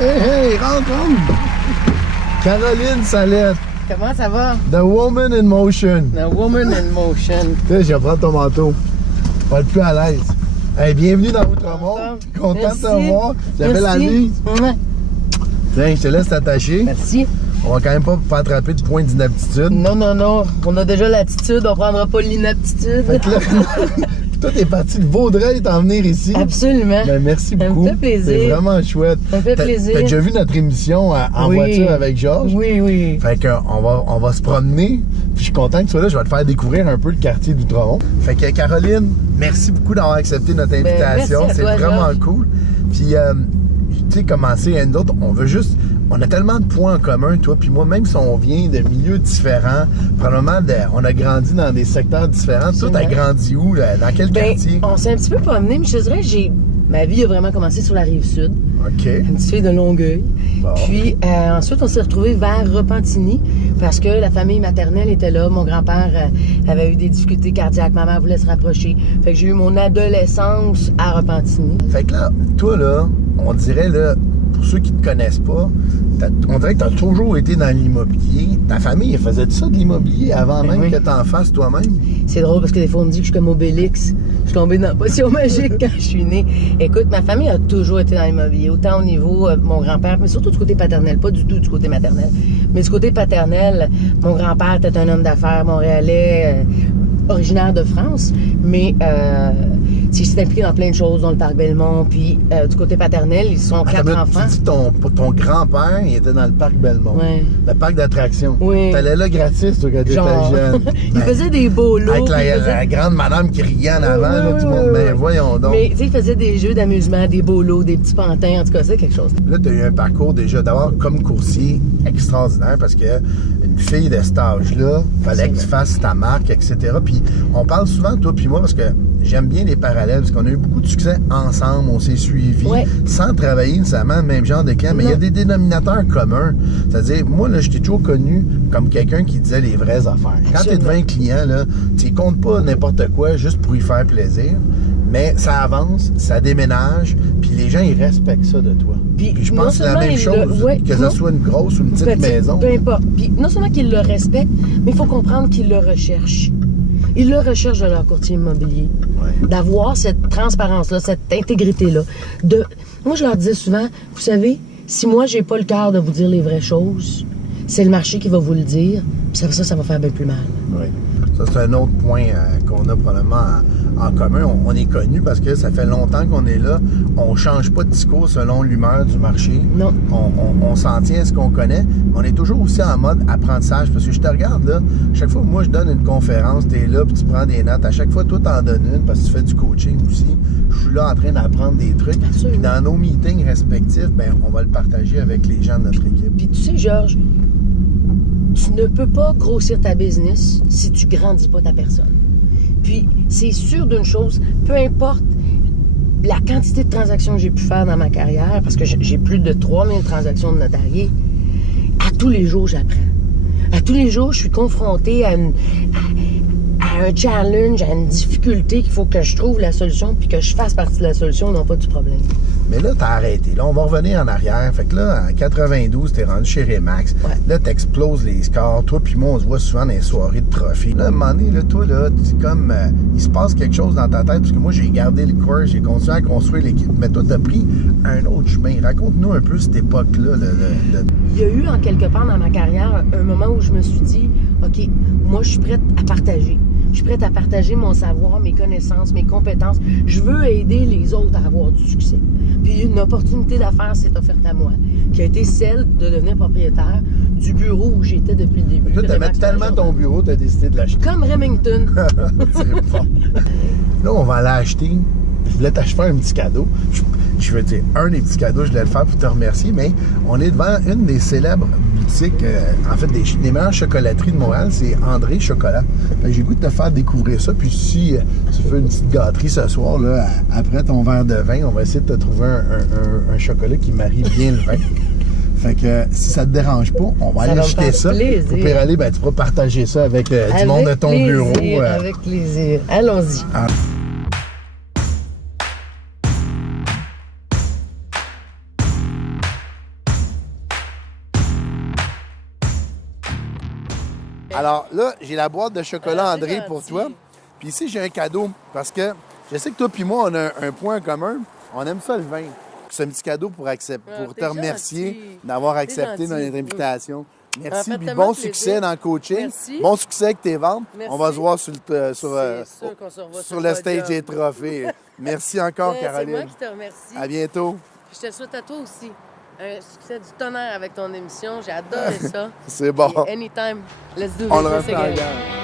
Hey, rentre! Caroline Salette. Comment ça va? The Woman in Motion. The Woman in Motion. Tu sais, je vais prendre ton manteau. On va être plus à l'aise. Hey, bienvenue dans Outremont. Content de te voir. Ça fait la nuit. Tiens, je te laisse t'attacher. Merci. On va quand même pas attraper de point d'inaptitude. Non, non, non. On a déjà l'attitude, on prendra pas l'inaptitude. Fait que là, toi, t'es parti de Vaudreuil t'en venir ici. Absolument. Ben, merci Ça beaucoup. me fait plaisir. C'est vraiment chouette. Ça me fait plaisir. T'as déjà vu notre émission en voiture avec Georges? Oui, oui. Fait qu'on va se promener. Puis je suis content que tu sois là. Je vais te faire découvrir un peu le quartier d'Outremont. Fait que Caroline, merci beaucoup d'avoir accepté notre invitation. Merci à toi, c'est vraiment Georges. cool. Puis, tu sais, commencer, nous autres, on veut juste... On a tellement de points en commun, toi puis moi, même si on vient de milieux différents, probablement on a grandi dans des secteurs différents. Toi, t'as grandi où, là? Dans quel quartier? On s'est un petit peu promené, mais je te dirais que ma vie a vraiment commencé sur la Rive-Sud. OK. Une petite fille de Longueuil. Bon. Puis ensuite, on s'est retrouvés vers Repentigny parce que la famille maternelle était là. Mon grand-père avait eu des difficultés cardiaques. Ma mère voulait se rapprocher. Fait que j'ai eu mon adolescence à Repentigny. Fait que là, toi, là, on dirait, là, pour ceux qui te connaissent pas, on dirait que tu as toujours été dans l'immobilier. Ta famille, elle faisait ça de l'immobilier avant même que tu en fasses toi-même? C'est drôle parce que des fois, on me dit que je suis comme Obélix. Je suis tombée dans la potion magique quand je suis née. Écoute, ma famille a toujours été dans l'immobilier, autant au niveau de mon grand-père, mais surtout du côté paternel, pas du tout du côté maternel. Mais du côté paternel, mon grand-père était un homme d'affaires montréalais, originaire de France, mais il s'est impliqué dans plein de choses, dans le parc Belmont, puis du côté paternel, ils sont 4 enfants. Tu dis ton grand-père, il était dans le parc Belmont, le parc d'attractions. Oui. T'allais là gratis, toi, quand t'étais jeune. Il faisait des beaux lots. Avec la grande madame qui riait en avant, là, tout le monde, ben voyons donc. Mais tu sais, il faisait des jeux d'amusement, des beaux lots, des petits pantins, en tout cas, c'est quelque chose. Là, tu as eu un parcours déjà, d'abord comme coursier extraordinaire, parce que une fille de cet âge-là, fallait que tu fasses ta marque, etc. Puis on parle souvent, toi puis moi, parce que j'aime bien les parallèles, parce qu'on a eu beaucoup de succès ensemble, on s'est suivis, sans travailler nécessairement le même genre de camp, mais il y a des dénominateurs communs. C'est-à-dire, moi, là, je t'ai toujours connu comme quelqu'un qui disait les vraies affaires. Quand tu es devant un client, là, tu comptes pas n'importe quoi juste pour y faire plaisir, mais ça avance, ça déménage, puis les gens, ils respectent ça de toi. Puis je pense que c'est la même chose, que ce soit une grosse ou une petite maison. Peu importe. Puis non seulement qu'ils le respectent, mais il faut comprendre qu'ils le recherchent. Ils le recherchent de leur courtier immobilier. D'avoir cette transparence-là, cette intégrité-là. Moi, je leur disais souvent, vous savez, si moi, j'ai pas le cœur de vous dire les vraies choses, c'est le marché qui va vous le dire, puis ça va faire bien plus mal. Oui. Ça, c'est un autre point qu'on a probablement en commun. On est connu parce que ça fait longtemps qu'on est là. On change pas de discours selon l'humeur du marché. Non. On s'en tient à ce qu'on connaît. On est toujours aussi en mode apprentissage. Parce que je te regarde là, chaque fois que moi je donne une conférence, tu es là puis tu prends des notes. À chaque fois, toi, t'en donnes une parce que tu fais du coaching aussi. Je suis là en train d'apprendre des trucs. Puis dans nos meetings respectifs, ben, on va le partager avec les gens de notre équipe. Puis tu sais, Georges, tu ne peux pas grossir ta business si tu grandis pas ta personne. Puis, c'est sûr d'une chose, peu importe la quantité de transactions que j'ai pu faire dans ma carrière, parce que j'ai plus de 3000 transactions de notarié, à tous les jours, j'apprends. À tous les jours, je suis confrontée à un challenge, à une difficulté qu'il faut que je trouve la solution puis que je fasse partie de la solution, non pas du problème. Mais là, t'as arrêté. Là, on va revenir en arrière. Fait que là, en 92, t'es rendu chez Remax. Là, t'exploses les scores. Toi puis moi, on se voit souvent dans les soirées de trophées. Là, à un moment donné, là, toi, là, c'est comme... il se passe quelque chose dans ta tête, parce que moi, j'ai gardé le course, j'ai continué à construire l'équipe. Mais toi, t'as pris un autre chemin. Raconte-nous un peu cette époque-là. Il y a eu, en quelque part dans ma carrière, un moment où je me suis dit, OK, moi, je suis prête à partager. Je suis prête à partager mon savoir, mes connaissances, mes compétences. Je veux aider les autres à avoir du succès. Puis une opportunité d'affaires s'est offerte à moi, qui a été celle de devenir propriétaire du bureau où j'étais depuis le début. Toi, t'aimais tellement ton bureau, t'as décidé de l'acheter. Comme Remington. C'est bon. Là, on va l'acheter. Je voulais t'acheter un petit cadeau. Je veux dire, un des petits cadeaux, je voulais le faire pour te remercier, mais on est devant une des célèbres boutiques, en fait, des meilleures chocolateries de Montréal, c'est André Chocolat. J'ai le goût de te faire découvrir ça, puis si tu veux une petite gâterie ce soir, là, après ton verre de vin, on va essayer de te trouver un chocolat qui marie bien le vin. Fait que si ça te dérange pas, on va aller acheter ça. Au pire aller, ben, tu pourras partager ça avec du monde de ton bureau. Avec plaisir. Allons-y. Alors là, j'ai la boîte de chocolat Ah, André c'est pour gentil. toi. Puis ici, j'ai un cadeau parce que je sais que toi puis moi, on a un point commun. On aime ça le vin. C'est un petit cadeau pour, Ah, pour te t'es remercier gentil. d'avoir T'es accepté gentil. notre invitation. Ça Merci, fait puis tellement bon plaisir. succès dans le coaching. Merci. Bon succès avec tes ventes. Merci. On va se voir sur C'est sûr qu'on se revoit sur le stage des podium. trophées. Merci encore, C'est moi Caroline. qui te remercie. À bientôt. Je te souhaite à toi aussi un succès du tonnerre avec ton émission. J'ai adoré ça. C'est bon. Et anytime, let's do On le this refait again. encore.